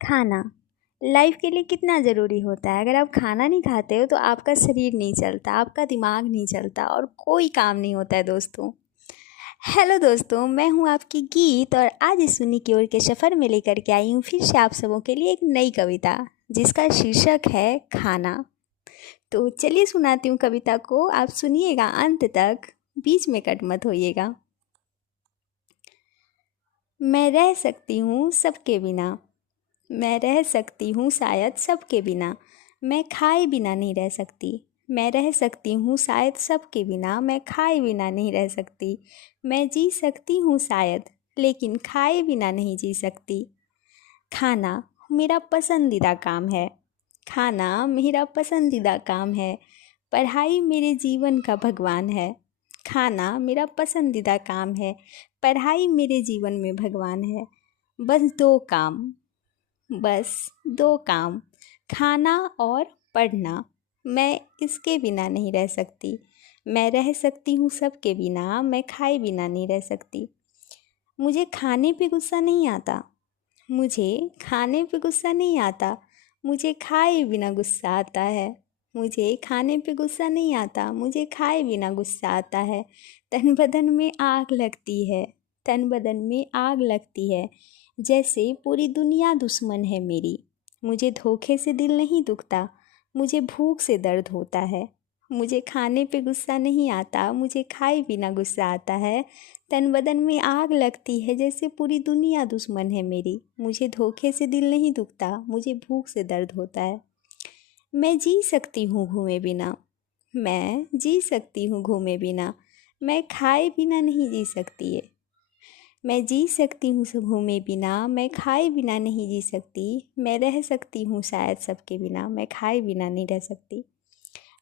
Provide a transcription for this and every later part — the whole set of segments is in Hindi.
खाना लाइफ के लिए कितना ज़रूरी होता है। अगर आप खाना नहीं खाते हो तो आपका शरीर नहीं चलता, आपका दिमाग नहीं चलता और कोई काम नहीं होता है दोस्तों। हेलो दोस्तों, मैं हूँ आपकी गीत और आज इस सुनी की ओर के सफ़र में लेकर के आई हूँ फिर से आप सबों के लिए एक नई कविता जिसका शीर्षक है खाना। तो चलिए सुनाती हूँ कविता को, आप सुनिएगा अंत तक, बीच में कट मत होइएगा। मैं रह सकती हूँ सबके बिना, मैं रह सकती हूँ शायद सबके बिना, मैं खाए बिना नहीं रह सकती। मैं रह सकती हूँ शायद सबके बिना, मैं खाए बिना नहीं रह सकती। मैं जी सकती हूँ शायद, लेकिन खाए बिना नहीं जी सकती। खाना मेरा पसंदीदा काम है, खाना मेरा पसंदीदा काम है। पढ़ाई मेरे जीवन का भगवान है, खाना मेरा पसंदीदा काम है। पढ़ाई मेरे जीवन में भगवान है। बस दो काम, बस दो काम, खाना और पढ़ना। मैं इसके बिना नहीं रह सकती। मैं रह सकती हूँ सबके बिना, मैं खाए बिना नहीं रह सकती। मुझे खाने पे गुस्सा नहीं आता, मुझे खाने पे गुस्सा नहीं आता, मुझे खाए बिना गुस्सा आता है। मुझे खाने पे गुस्सा नहीं आता, मुझे खाए बिना गुस्सा आता है। तन बदन में आग लगती है, तन बदन में आग लगती है, जैसे पूरी दुनिया दुश्मन है मेरी। मुझे धोखे से दिल नहीं दुखता, मुझे भूख से दर्द होता है। मुझे खाने पे गुस्सा नहीं आता, मुझे खाए बिना गुस्सा आता है। तन बदन में आग लगती है, जैसे पूरी दुनिया दुश्मन है मेरी। मुझे धोखे से दिल नहीं दुखता, मुझे भूख से दर्द होता है। मैं जी सकती हूँ घूमे बिना, मैं जी सकती हूँ घूमे बिना, मैं खाए बिना नहीं जी सकती है। मैं जी सकती हूँ सब घूमे बिना, मैं खाए बिना नहीं जी सकती। मैं रह सकती हूँ शायद सबके बिना, मैं खाए बिना नहीं रह सकती।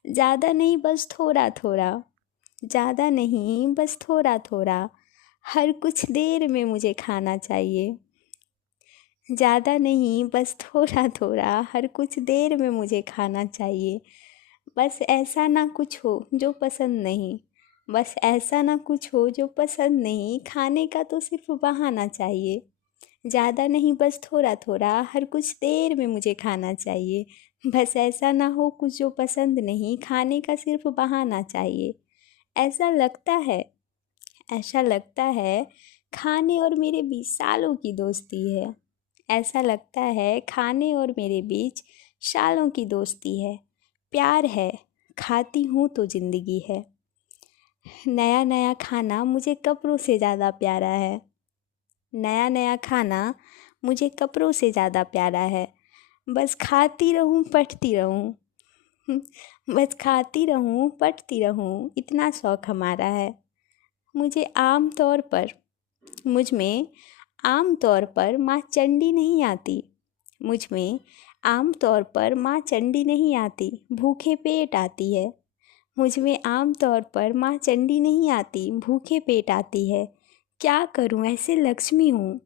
ज़्यादा नहीं बस थोड़ा थोड़ा, ज़्यादा नहीं बस थोड़ा थोड़ा, हर कुछ देर में मुझे खाना चाहिए। ज़्यादा नहीं बस थोड़ा थोड़ा, हर कुछ देर में मुझे खाना चाहिए। बस ऐसा ना कुछ हो जो पसंद नहीं, बस ऐसा ना कुछ हो जो पसंद नहीं, खाने का तो सिर्फ बहाना चाहिए। ज़्यादा नहीं बस थोड़ा थोड़ा, हर कुछ देर में मुझे खाना चाहिए। बस ऐसा ना हो कुछ जो पसंद नहीं, खाने का सिर्फ बहाना चाहिए। ऐसा लगता है, ऐसा लगता है खाने और मेरे बीच सालों की दोस्ती है। ऐसा लगता है खाने और मेरे बीच सालों की दोस्ती है। प्यार है, खाती हूँ तो ज़िंदगी है। नया नया खाना मुझे कपड़ों से ज़्यादा प्यारा है, नया नया खाना मुझे कपड़ों से ज़्यादा प्यारा है। बस खाती रहूँ पढ़ती रहूँ, बस खाती रहूँ पढ़ती रहूँ, इतना शौक़ हमारा है। मुझे आम तौर पर, मुझ में आम तौर पर माँ चंडी नहीं आती, मुझ में आम तौर पर माँ चंडी नहीं आती, भूखे पेट आती है। मुझ में आम तौर पर माँ चंडी नहीं आती, भूखे पेट आती है। क्या करूँ ऐसे लक्ष्मी हूँ,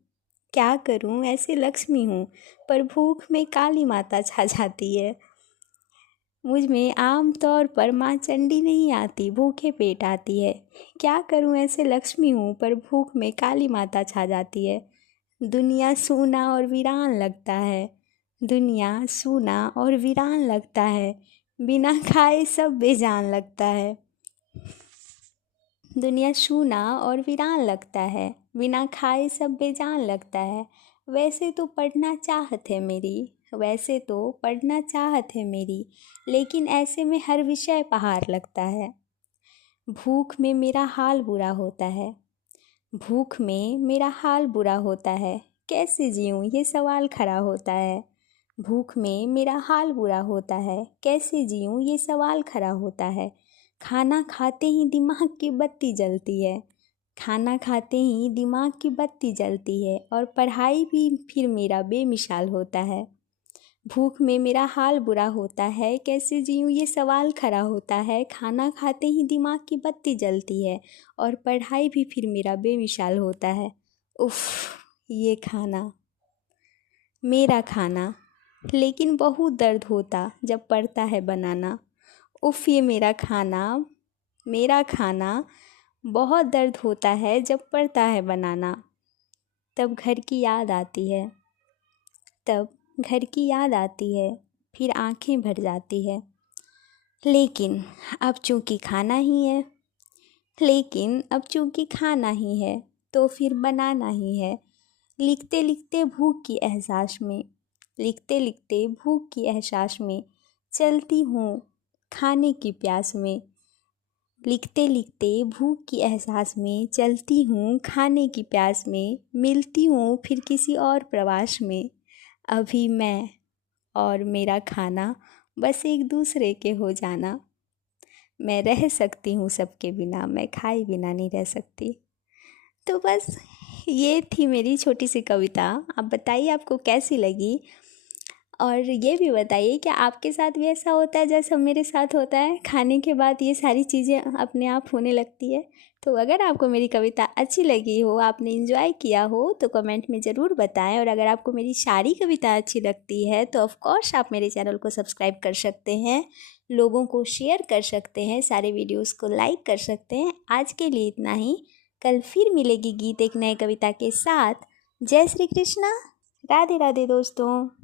क्या करूँ ऐसे लक्ष्मी हूँ, पर भूख में काली माता छा जाती है। मुझ में आम तौर पर माँ चंडी नहीं आती, भूखे पेट आती है। क्या करूँ ऐसे लक्ष्मी हूँ, पर भूख में काली माता छा जाती है। दुनिया सूना और वीरान लगता है, दुनिया सूना और वीरान लगता है, बिना खाए सब बेजान लगता है। दुनिया सूना और वीरान लगता है, बिना खाए सब बेजान लगता है। वैसे तो पढ़ना चाहत है मेरी, वैसे तो पढ़ना चाहत है मेरी, लेकिन ऐसे में हर विषय पहाड़ लगता है। भूख में मेरा हाल बुरा होता है, भूख में मेरा हाल बुरा होता है, कैसे जीऊँ ये सवाल खड़ा होता है। भूख में मेरा हाल बुरा होता है, कैसे जीऊँ ये सवाल खड़ा होता है। खाना खाते ही दिमाग की बत्ती जलती है, खाना खाते ही दिमाग की बत्ती जलती है, और पढ़ाई भी फिर मेरा बेमिसाल होता है। भूख में मेरा हाल बुरा होता है, कैसे जीऊँ ये सवाल खड़ा होता है। खाना खाते ही दिमाग की बत्ती जलती है, और पढ़ाई भी फिर मेरा बेमिसाल होता है। उफ़, ये खाना, मेरा खाना, लेकिन बहुत दर्द होता जब पड़ता है बनाना। उफ़, ये मेरा खाना बहुत दर्द होता है जब पड़ता है बनाना। तब घर की याद आती है, तब घर की याद आती है, फिर आँखें भर जाती है। लेकिन अब चूँकि खाना ही है, तो फिर बनाना ही है। लिखते लिखते भूख की एहसास में चलती हूँ खाने की प्यास में। लिखते लिखते भूख की एहसास में चलती हूँ खाने की प्यास में। मिलती हूँ फिर किसी और प्रवास में। अभी मैं और मेरा खाना बस एक दूसरे के हो जाना। मैं रह सकती हूँ सबके बिना, मैं खाए बिना नहीं रह सकती। तो बस ये थी मेरी छोटी सी कविता। आप बताइए आपको कैसी लगी, और ये भी बताइए कि आपके साथ भी ऐसा होता है जैसा मेरे साथ होता है, खाने के बाद ये सारी चीज़ें अपने आप होने लगती है। तो अगर आपको मेरी कविता अच्छी लगी हो, आपने एंजॉय किया हो, तो कमेंट में ज़रूर बताएं। और अगर आपको मेरी सारी कविता अच्छी लगती है तो ऑफ कोर्स आप मेरे चैनल को सब्सक्राइब कर सकते हैं, लोगों को शेयर कर सकते हैं, सारे वीडियोज़ को लाइक कर सकते हैं। आज के लिए इतना ही। कल फिर मिलेगी गीत एक नए कविता के साथ। जय श्री कृष्णा। राधे राधे दोस्तों।